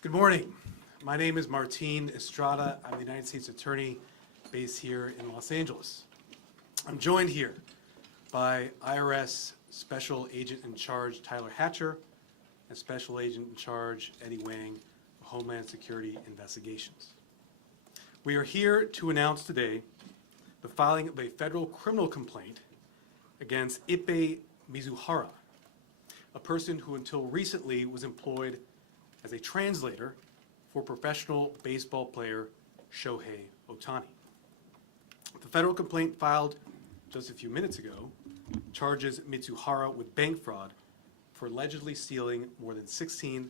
Good morning. My name is Martin Estrada. I'm the United States Attorney based here in Los Angeles. I'm joined here by IRS Special Agent in Charge Tyler Hatcher and Special Agent in Charge Eddie Wang of Homeland Security Investigations. We are here to announce today the filing of a federal criminal complaint against Ippei Mizuhara, a person who until recently was employed as a translator for professional baseball player Shohei Ohtani. The federal complaint filed just a few minutes ago charges Mizuhara with bank fraud for allegedly stealing more than $16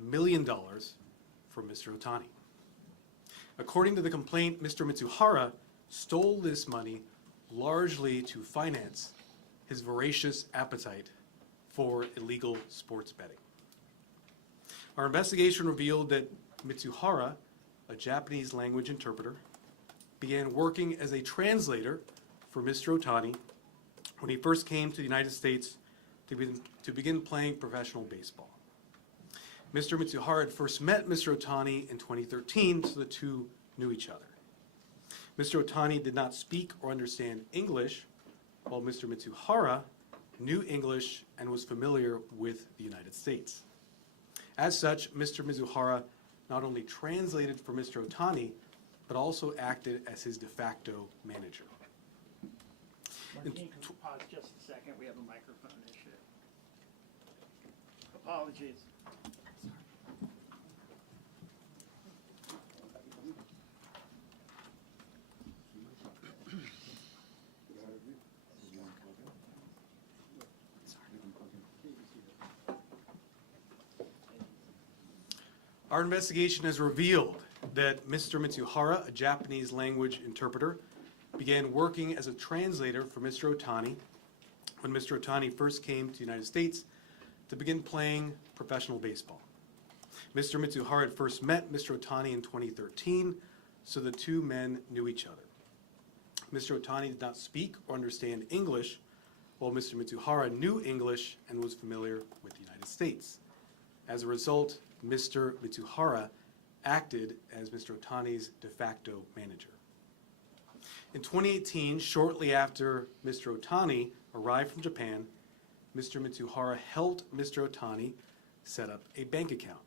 million from Mr. Ohtani. According to the complaint, Mr. Mizuhara stole this money largely to finance his voracious appetite for illegal sports betting. Our investigation revealed that Mizuhara, a Japanese language interpreter, began working as a translator for Mr. Ohtani when he first came to the United States to begin playing professional baseball. Mr. Mizuhara had first met Mr. Ohtani in 2013, so the two knew each other. Mr. Ohtani did not speak or understand English, while Mr. Mizuhara knew English and was familiar with the United States. As such, Mr. Mizuhara not only translated for Mr. Ohtani, but also acted as his de facto manager. Martin, can we pause just a second? We have a microphone issue. Apologies. Our investigation has revealed that Mr. Mizuhara, a Japanese language interpreter, began working as a translator for Mr. Ohtani when Mr. Ohtani first came to the United States to begin playing professional baseball. Mr. Mizuhara had first met Mr. Ohtani in 2013, so the two men knew each other. Mr. Ohtani did not speak or understand English, while Mr. Mizuhara knew English and was familiar with the United States. As a result, Mr. Mizuhara acted as Mr. Ohtani's de facto manager. In 2018, shortly after Mr. Ohtani arrived from Japan, Mr. Mizuhara helped Mr. Ohtani set up a bank account.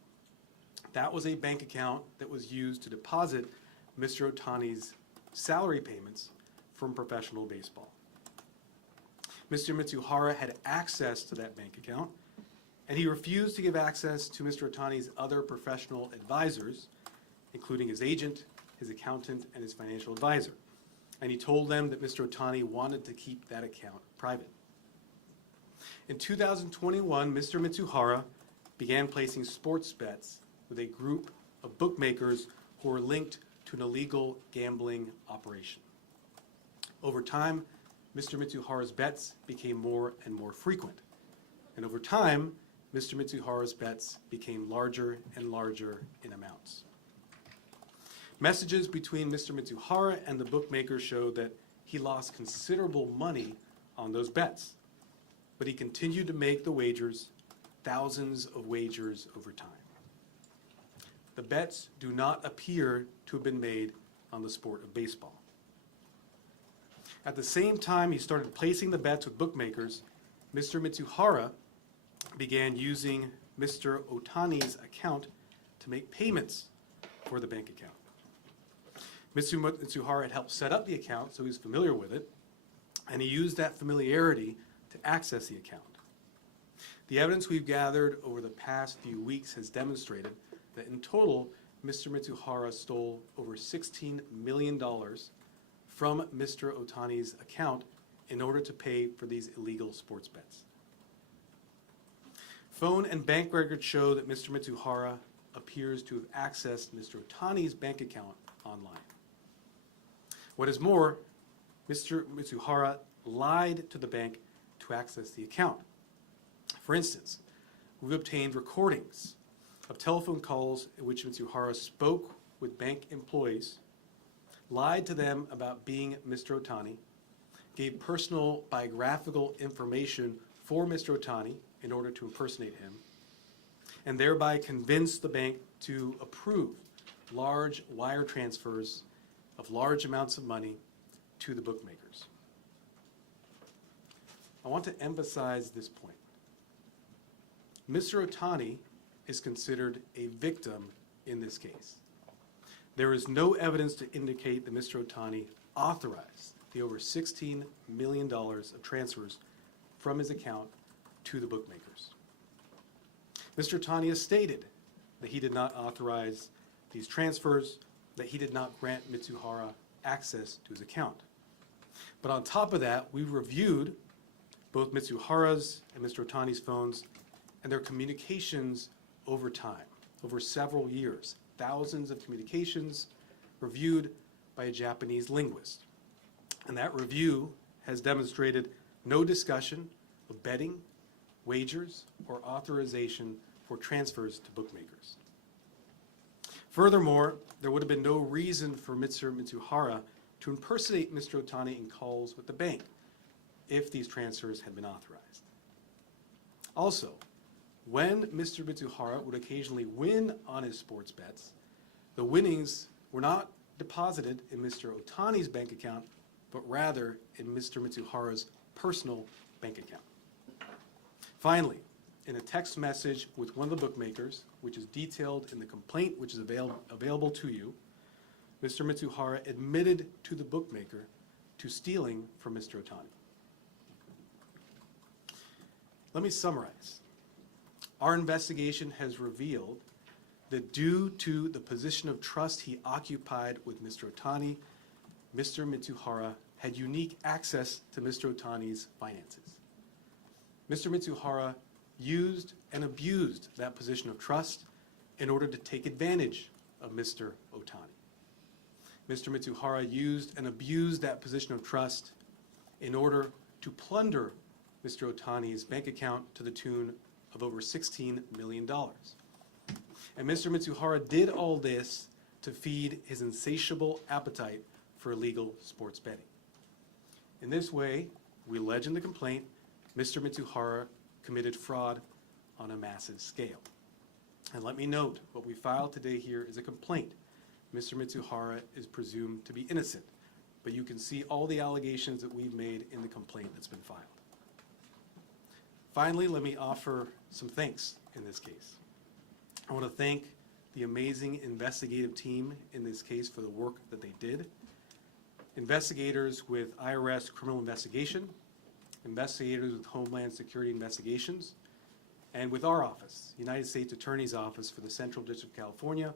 That was a bank account that was used to deposit Mr. Ohtani's salary payments from professional baseball. Mr. Mizuhara had access to that bank account, and he refused to give access to Mr. Ohtani's other professional advisors, including his agent, his accountant, and his financial advisor. And he told them that Mr. Ohtani wanted to keep that account private. In 2021, Mr. Mizuhara began placing sports bets with a group of bookmakers who were linked to an illegal gambling operation. Over time, Mr. Mizuhara's bets became more and more frequent. And over time, Mr. Mizuhara's bets became larger and larger in amounts. Messages between Mr. Mizuhara and the bookmaker showed that he lost considerable money on those bets, but he continued to make the wagers, thousands of wagers over time. The bets do not appear to have been made on the sport of baseball. At the same time he started placing the bets with bookmakers, Mr. Mizuhara began using Mr. Ohtani's account to make payments for the bank account. Mr. Mizuhara had helped set up the account, so he was familiar with it, and he used that familiarity to access the account. The evidence we've gathered over the past few weeks has demonstrated that in total, Mr. Mizuhara stole over $16 million from Mr. Ohtani's account in order to pay for these illegal sports bets. Phone and bank records show that Mr. Mizuhara appears to have accessed Mr. Ohtani's bank account online. What is more, Mr. Mizuhara lied to the bank to access the account. For instance, we've obtained recordings of telephone calls in which Mizuhara spoke with bank employees, lied to them about being Mr. Ohtani, gave personal biographical information for Mr. Ohtani in order to impersonate him, and thereby convinced the bank to approve large wire transfers of large amounts of money to the bookmakers. I want to emphasize this point. Mr. Ohtani is considered a victim in this case. There is no evidence to indicate that Mr. Ohtani authorized the over $16 million of transfers from his account to the bookmakers. Mr. Ohtani has stated that he did not authorize these transfers, that he did not grant Mizuhara access to his account. But on top of that, we reviewed both Mizuhara's and Mr. Ohtani's phones and their communications over time, over several years. Thousands of communications reviewed by a Japanese linguist. And that review has demonstrated no discussion of betting, wagers, or authorization for transfers to bookmakers. Furthermore, there would have been no reason for Mr. Mizuhara to impersonate Mr. Ohtani in calls with the bank if these transfers had been authorized. Also, when Mr. Mizuhara would occasionally win on his sports bets, the winnings were not deposited in Mr. Ohtani's bank account, but rather in Mr. Mizuhara's personal bank account. Finally, in a text message with one of the bookmakers, which is detailed in the complaint which is available to you, Mr. Mizuhara admitted to the bookmaker to stealing from Mr. Ohtani. Let me summarize. Our investigation has revealed that due to the position of trust he occupied with Mr. Ohtani, Mr. Mizuhara had unique access to Mr. Ohtani's finances. Mr. Mizuhara used and abused that position of trust in order to take advantage of Mr. Ohtani. Mr. Mizuhara used and abused that position of trust in order to plunder Mr. Ohtani's bank account to the tune of over $16 million. And Mr. Mizuhara did all this to feed his insatiable appetite for illegal sports betting. In this way, we allege in the complaint, Mr. Mizuhara committed fraud on a massive scale. And let me note, what we filed today here is a complaint. Mr. Mizuhara is presumed to be innocent, but you can see all the allegations that we've made in the complaint that's been filed. Finally, let me offer some thanks in this case. I want to thank the amazing investigative team in this case for the work that they did. Investigators with IRS Criminal Investigation, investigators with Homeland Security Investigations, and with our office, United States Attorney's Office for the Central District of California,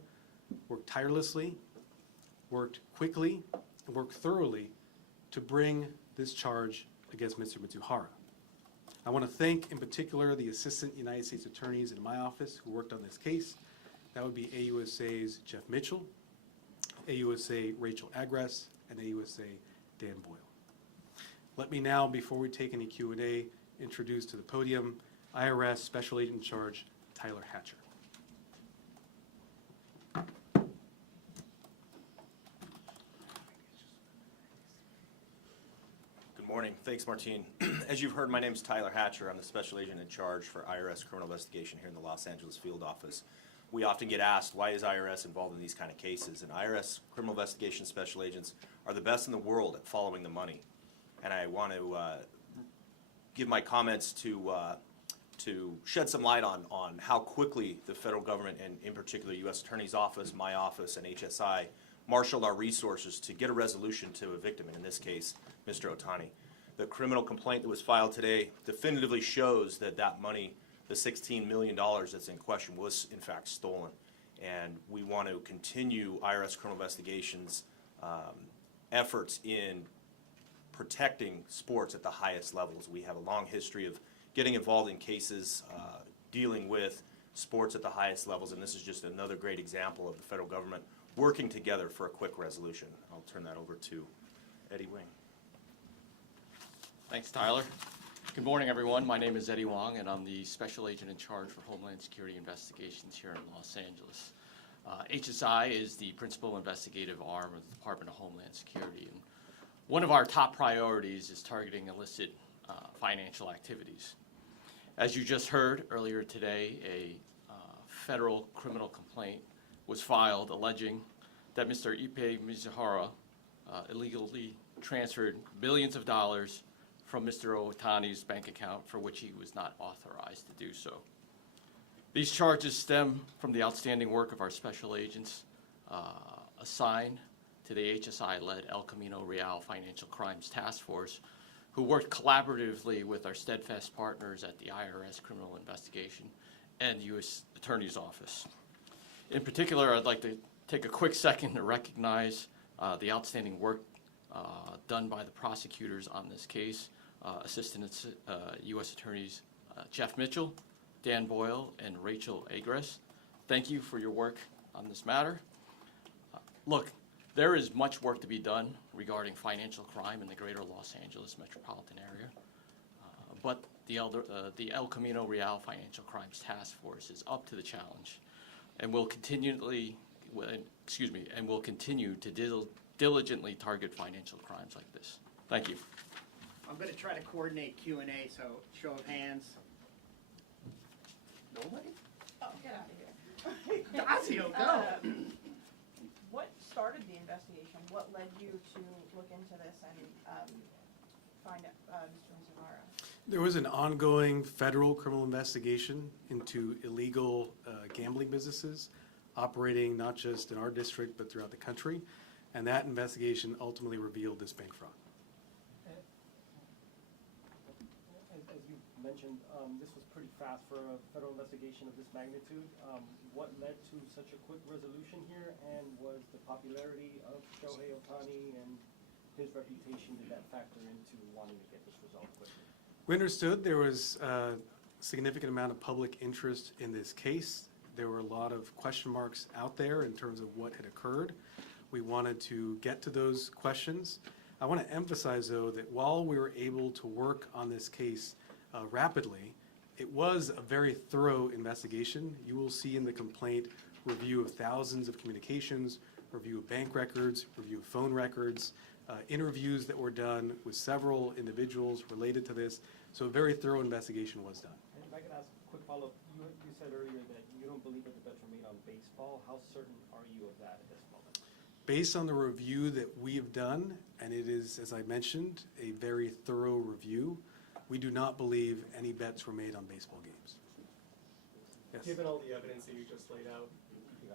worked tirelessly, worked quickly, and worked thoroughly to bring this charge against Mr. Mizuhara. I want to thank, in particular, the Assistant United States Attorneys in my office who worked on this case. That would be AUSA's Jeff Mitchell, AUSA Rachel Agres, and AUSA Dan Boyle. Let me now, before we take any Q&A, introduce to the podium IRS Special Agent in Charge, Tyler Hatcher. Good morning. Thanks, Martine. As you've heard, my name is Tyler Hatcher. I'm the Special Agent in Charge for IRS Criminal Investigation here in the Los Angeles Field Office. We often get asked, why is IRS involved in these kind of cases? And IRS Criminal Investigation Special Agents are the best in the world at following the money. And I want to give my comments to shed some light on how quickly the federal government, and in particular U.S. Attorney's Office, my office, and HSI marshaled our resources to get a resolution to a victim, and in this case, Mr. Ohtani. The criminal complaint that was filed today definitively shows that that money, the $16 million that's in question, was in fact stolen. And we want to continue IRS criminal investigations efforts in protecting sports at the highest levels. We have a long history of getting involved in cases dealing with sports at the highest levels, and this is just another great example of the federal government working together for a quick resolution. I'll turn that over to Eddie Wing. Thanks, Tyler. Good morning, everyone. My name is Eddie Wong, and I'm the Special Agent in Charge for Homeland Security Investigations here in Los Angeles. HSI is the principal investigative arm of the Department of Homeland Security, and one of our top priorities is targeting illicit financial activities. As you just heard earlier today, a federal criminal complaint was filed alleging that Mr. Ippei Mizuhara illegally transferred billions of dollars from Mr. Ohtani's bank account for which he was not authorized to do so. These charges stem from the outstanding work of our special agents assigned to the HSI-led El Camino Real Financial Crimes Task Force, who worked collaboratively with our steadfast partners at the IRS Criminal Investigation and U.S. Attorney's Office. In particular, I'd like to take a quick second to recognize the outstanding work done by the prosecutors on this case, Assistant U.S. Attorneys Jeff Mitchell, Dan Boyle, and Rachel Agres. Thank you for your work on this matter. Look, there is much work to be done regarding financial crime in the greater Los Angeles metropolitan area, but the El Camino Real Financial Crimes Task Force is up to the challenge and will continue to diligently target financial crimes like this. Thank you. I'm going to try to coordinate Q&A, so show of hands. Nobody? Oh, get out of here. Dacio, go! What started the investigation? What led you to look into this and find Mr. Mizuhara? There was an ongoing federal criminal investigation into illegal gambling businesses operating not just in our district but throughout the country, and that investigation ultimately revealed this bank fraud. As you mentioned, this was pretty fast for a federal investigation of this magnitude. What led to such a quick resolution here, and was the popularity of Shohei Ohtani and his reputation, did that factor into wanting to get this resolved quickly? We understood there was a significant amount of public interest in this case. There were a lot of question marks out there in terms of what had occurred. We wanted to get to those questions. I want to emphasize, though, that while we were able to work on this case rapidly, it was a very thorough investigation. You will see in the complaint review of thousands of communications, review of bank records, review of phone records, interviews that were done with several individuals related to this. So a very thorough investigation was done. And if I could ask a quick follow-up, you said earlier that you don't believe that the bets were made on baseball. How certain are you of that at this moment? Based on the review that we have done, and it is, as I mentioned, a very thorough review, we do not believe any bets were made on baseball games. Yes. Given all the evidence that you just laid out,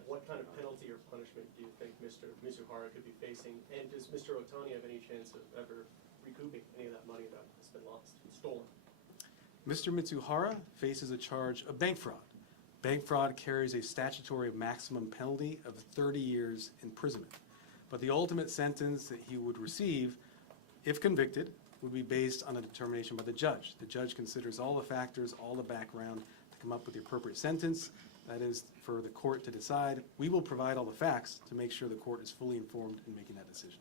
what kind of penalty or punishment do you think Mr. Mizuhara could be facing? And does Mr. Ohtani have any chance of ever recouping any of that money that has been lost, stolen? Mr. Mizuhara faces a charge of bank fraud. Bank fraud carries a statutory maximum penalty of 30 years imprisonment. But the ultimate sentence that he would receive, if convicted, would be based on a determination by the judge. The judge considers all the factors, all the background to come up with the appropriate sentence. That is for the court to decide. We will provide all the facts to make sure the court is fully informed in making that decision.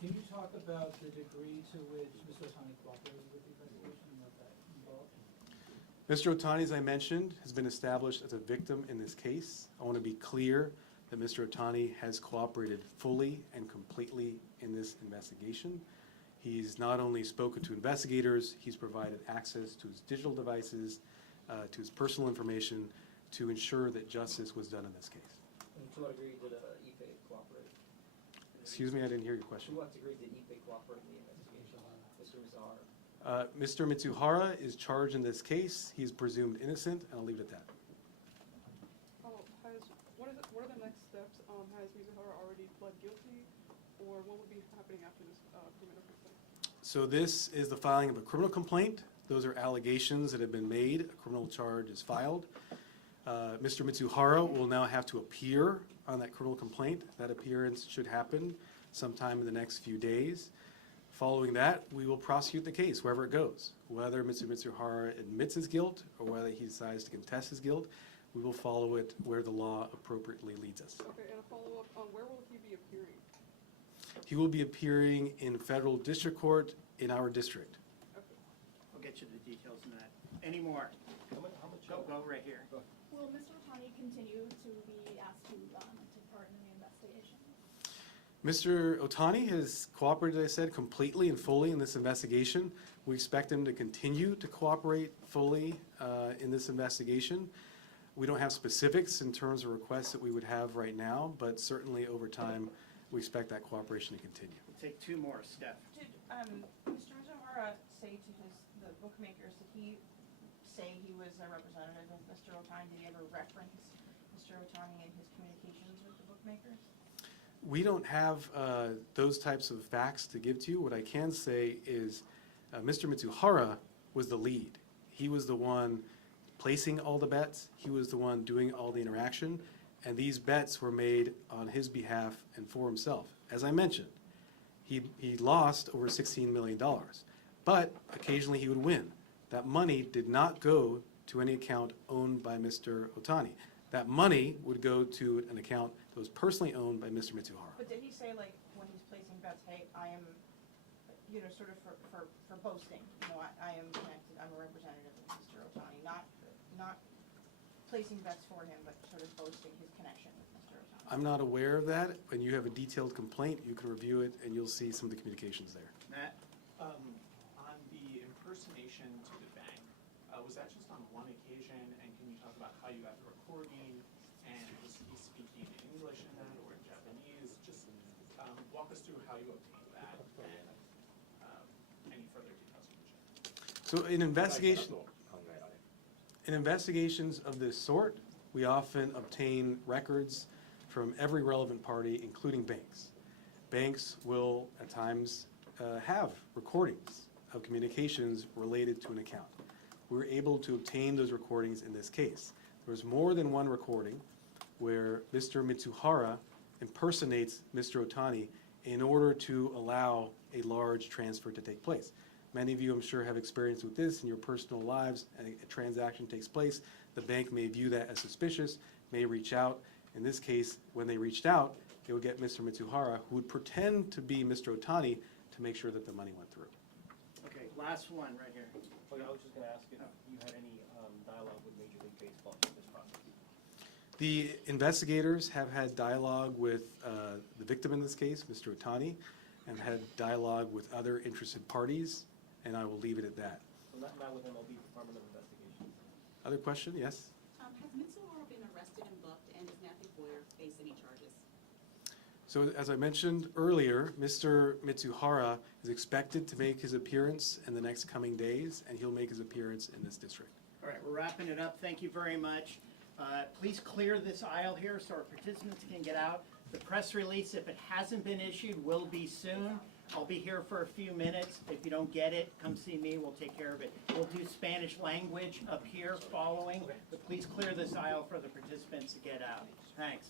Can you talk about the degree to which Mr. Ohtani cooperated with the investigation and what that involved? Mr. Ohtani, as I mentioned, has been established as a victim in this case. I want to be clear that Mr. Ohtani has cooperated fully and completely in this investigation. He's not only spoken to investigators, he's provided access to his digital devices, to his personal information, to ensure that justice was done in this case. And to what degree did Ippei cooperate? Excuse me, I didn't hear your question. To what degree did Ippei cooperate in the investigation, Mr. Mizuhara? Mr. Mitsuhara is charged in this case. He is presumed innocent, and I'll leave it at that. What are the next steps? Has Mizuhara already pled guilty, or what will be happening after this criminal complaint? So this is the filing of a criminal complaint. Those are allegations that have been made. A criminal charge is filed. Mr. Mitsuhara will now have to appear on that criminal complaint. That appearance should happen sometime in the next few days. Following that, we will prosecute the case wherever it goes. Whether Mr. Mitsuhara admits his guilt or whether he decides to contest his guilt, we will follow it where the law appropriately leads us. Okay, and a follow-up, where will he be appearing? He will be appearing in federal district court in our district. Okay. I'll get you the details on that. Any more? How much Go right here. Will Mr. Ohtani continue to be asked to take part in the investigation? Mr. Ohtani has cooperated, as I said, completely and fully in this investigation. We expect him to continue to cooperate fully in this investigation. We don't have specifics in terms of requests that we would have right now, but certainly over time, we expect that cooperation to continue. Take two more, Steph. Did, Mr. Mizuhara say to the bookmakers, did he say he was a representative of Mr. Ohtani? Did he ever reference Mr. Ohtani in his communications with the bookmakers? We don't have those types of facts to give to you. What I can say is Mr. Mizuhara was the lead. He was the one placing all the bets. He was the one doing all the interaction. And these bets were made on his behalf and for himself. As I mentioned, he lost over $16 million. But occasionally he would win. That money did not go to any account owned by Mr. Ohtani. That money would go to an account that was personally owned by Mr. Mizuhara. But did he say, like, when he's placing bets, hey, I am, you know, sort of for boasting, you know, I am connected, I'm a representative of Mr. Ohtani, not placing bets for him, but sort of boasting his connection with Mr. Ohtani? I'm not aware of that. When you have a detailed complaint, you can review it and you'll see some of the communications there. Matt? On the impersonation to the bank, was that just on one occasion? And can you talk about how you got the recording? And was he speaking English in that or in Japanese? Just walk us through how you obtained that and any further details you can share. So in investigations of this sort, we often obtain records from every relevant party, including banks. Banks will, at times, have recordings of communications related to an account. We were able to obtain those recordings in this case. There was more than one recording where Mr. Mizuhara impersonates Mr. Ohtani in order to allow a large transfer to take place. Many of you, I'm sure, have experience with this in your personal lives. A transaction takes place. The bank may view that as suspicious, may reach out. In this case, when they reached out, they would get Mr. Mizuhara, who would pretend to be Mr. Ohtani, to make sure that the money went through. Okay, last one right here. Oh, yeah, I was just gonna ask if you had any dialogue with Major League Baseball in this process. The investigators have had dialogue with the victim in this case, Mr. Ohtani, and had dialogue with other interested parties, and I will leave it at that. So not with MLB Department of Investigation. Other question? Yes? Has Mizuhara been arrested and booked, and does Matthew Boyer face any charges? So as I mentioned earlier, Mr. Mizuhara is expected to make his appearance in the next coming days, and he'll make his appearance in this district. All right, we're wrapping it up. Thank you very much. Please clear this aisle here so our participants can get out. The press release, if it hasn't been issued, will be soon. I'll be here for a few minutes. If you don't get it, come see me. We'll take care of it. We'll do Spanish language up here following, but please clear this aisle for the participants to get out. Thanks.